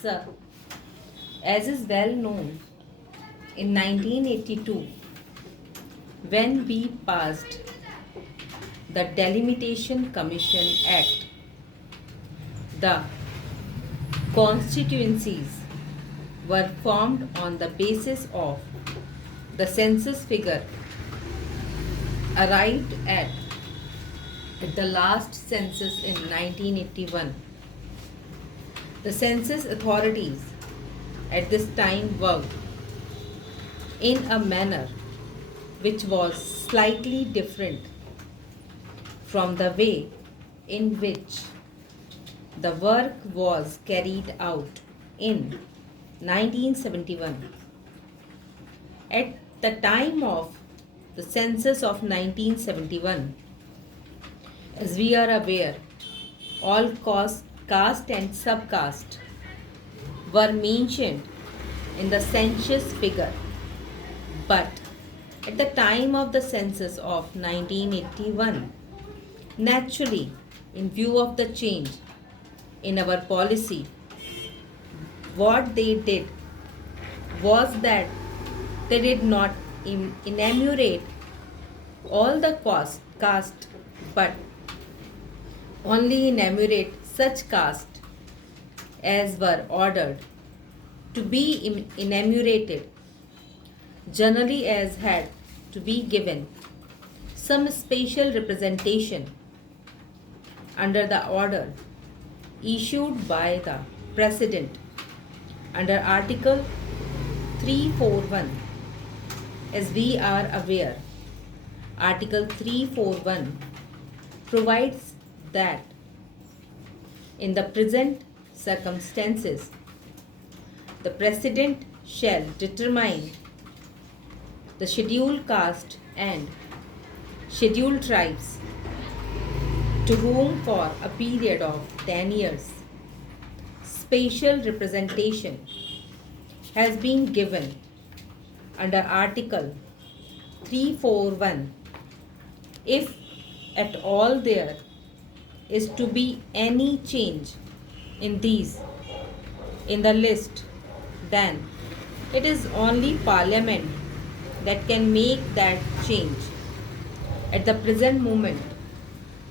Sir, as is well known, in 1982, when we passed the Delimitation Commission Act, the constituencies were formed on the basis of the census figure arrived at the last census in 1981. The census authorities at this time worked in a manner which was slightly different from the way in which the work was carried out in 1971. At the time of the census of 1971, as we are aware, all caste and subcaste were mentioned in the census figure. But at the time of the census of 1981, naturally, in view of the change in our policy, what they did was that they did not enumerate all the caste but only enumerate such caste as were ordered to be enumerated, generally as had to be given some special representation under the order issued by the President under Article 341. As we are aware, Article 341 provides that in the present circumstances, the President shall determine the scheduled caste and scheduled tribes to whom for a period of 10 years special representation has been given under Article 341. If at all there is to be any change in these in the list, then it is only Parliament that can make that change. At the present moment,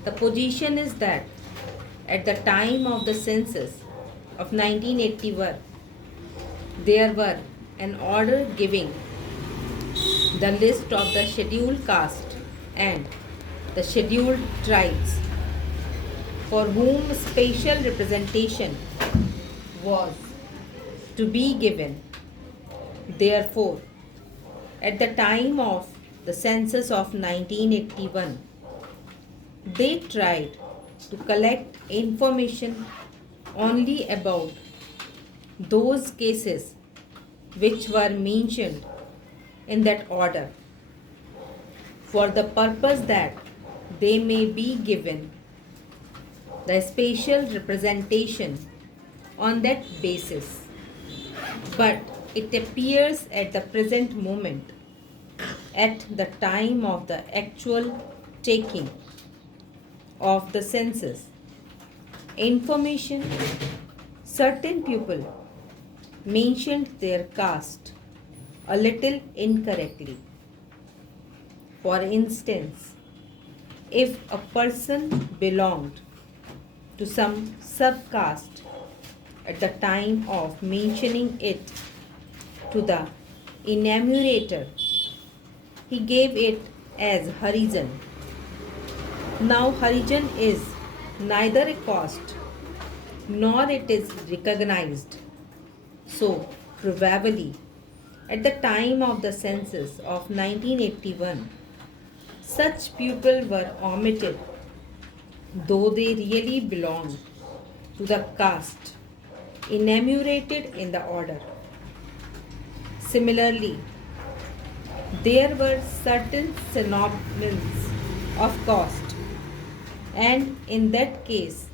the position is that at the time of the census of 1981, there were an order giving the list of the scheduled caste and the scheduled tribes for whom special representation was to be given. Therefore, at the time of the census of 1981, they tried to collect information only about those cases which were mentioned in that order, for the purpose that they may be given the spatial representation on that basis. But it appears at the present moment, at the time of the actual taking of the census, information, certain people mentioned their caste a little incorrectly. For instance, if a person belonged to some subcaste at the time of mentioning it to the enumerator, he gave it as Harijan. Now Harijan is neither a caste nor it is recognized. So probably at the time of the census of 1981, such people were omitted, though they really belonged to the caste enumerated in the order. Similarly, there were certain synonyms of caste, and in that case,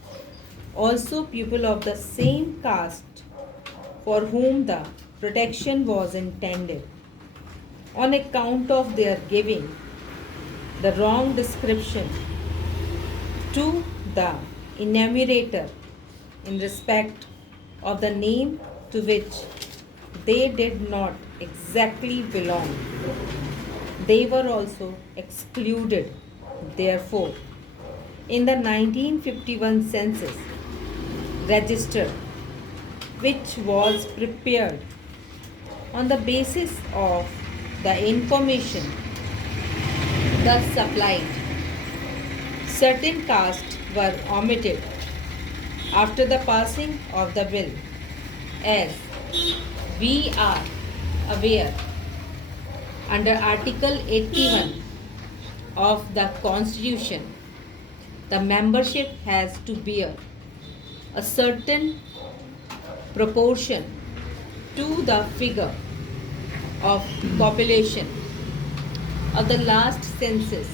also people of the same caste for whom the protection was intended, on account of their giving the wrong description to the enumerator in respect of the name to which they did not exactly belong. They were also excluded. Therefore, in the 1951 census register, which was prepared on the basis of the information thus supplied, certain castes were omitted after the passing of the bill. As we are aware, under Article 81 of the Constitution, the membership has to bear a certain proportion to the figure of population of the last census.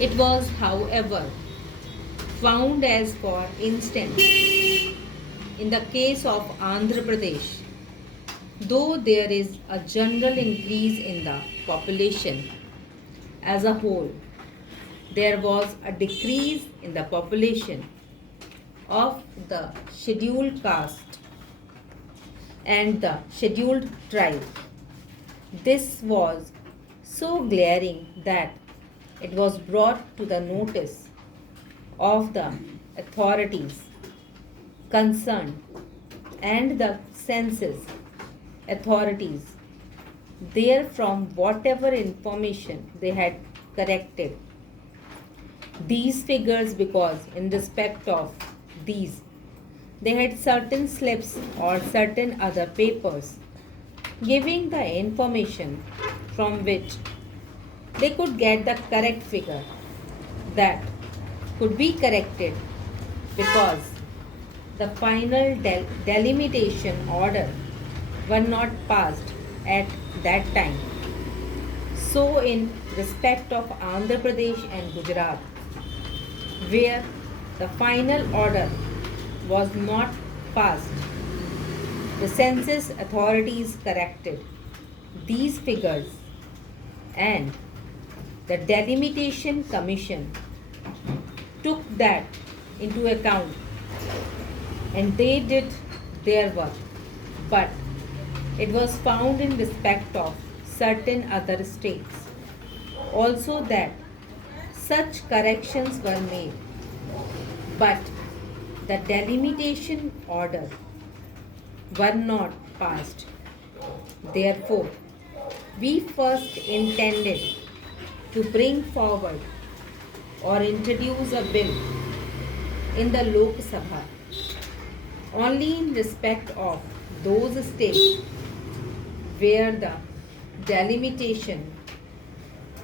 It was, however, found as, for instance, in the case of Andhra Pradesh, though there is a general increase in the population as a whole, there was a decrease in the population of the scheduled caste and the scheduled tribe. This was so glaring that it was brought to the notice of the authorities concerned and the census authorities therefrom whatever information they had corrected these figures, because in respect of these they had certain slips or certain other papers giving the information from which they could get the correct figure that could be corrected, because the final delimitation order were not passed at that time. So in respect of Andhra Pradesh and Gujarat, where the final order was not passed, the census authorities corrected these figures and the Delimitation Commission took that into account and they did their work. But it was found in respect of certain other states also that such corrections were made, but the delimitation order were not passed. Therefore, we first intended to bring forward or introduce a bill in the Lok Sabha only in respect of those states where the delimitation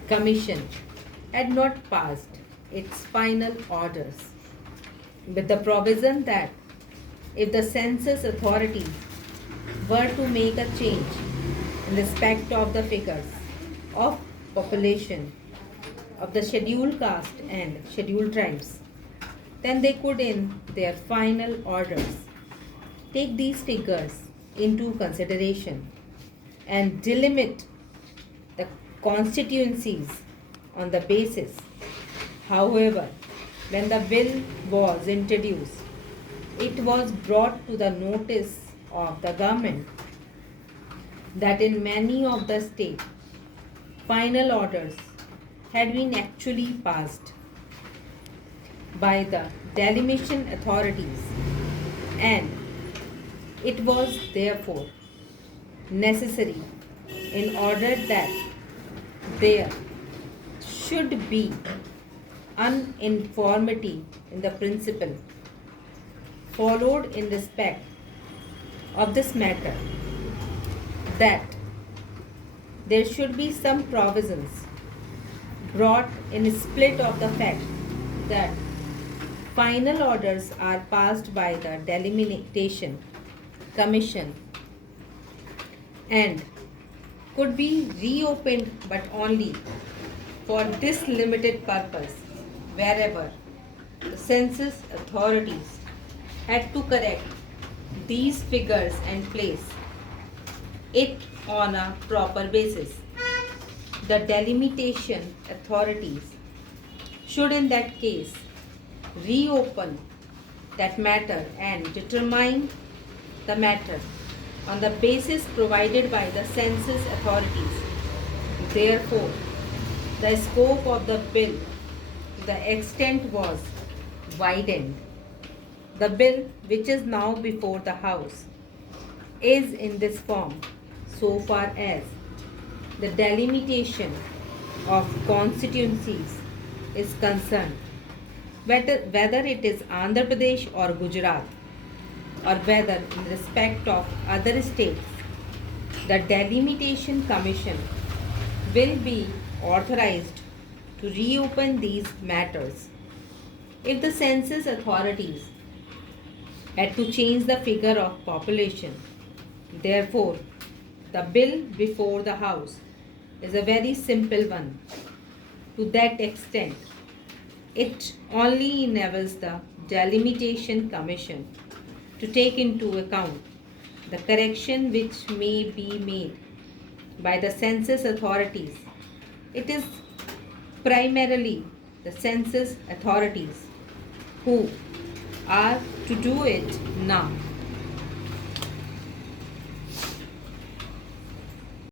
commission had not passed its final orders, with the provision that if the census authorities were to make a change in respect of the figures of population of the scheduled caste and scheduled tribes, then they could in their final orders take these figures into consideration and delimit the constituencies on the basis. However, when the bill was introduced, it was brought to the notice of the government that in many of the states, final orders had been actually passed by the delimitation authorities, and it was therefore necessary, in order that there should be uniformity in the principle followed in respect of this matter, that there should be some provisions brought in split of the fact that final orders are passed by the delimitation commission and could be reopened, but only for this limited purpose wherever the census authorities had to correct these figures and place it on a proper basis. The delimitation authorities should in that case reopen that matter and determine the matter on the basis provided by the census authorities. Therefore, the scope of the bill, the extent was widened. The bill, which is now before the House, is in this form so far as the delimitation of constituencies is concerned, whether it is Andhra Pradesh or Gujarat, or whether in respect of other states, the Delimitation Commission will be authorized to reopen these matters. If the census authorities had to change the figure of population, therefore, the bill before the House is a very simple one. To that extent, it only enables the Delimitation Commission to take into account the correction which may be made by the census authorities. It is primarily the census authorities who are to do it now.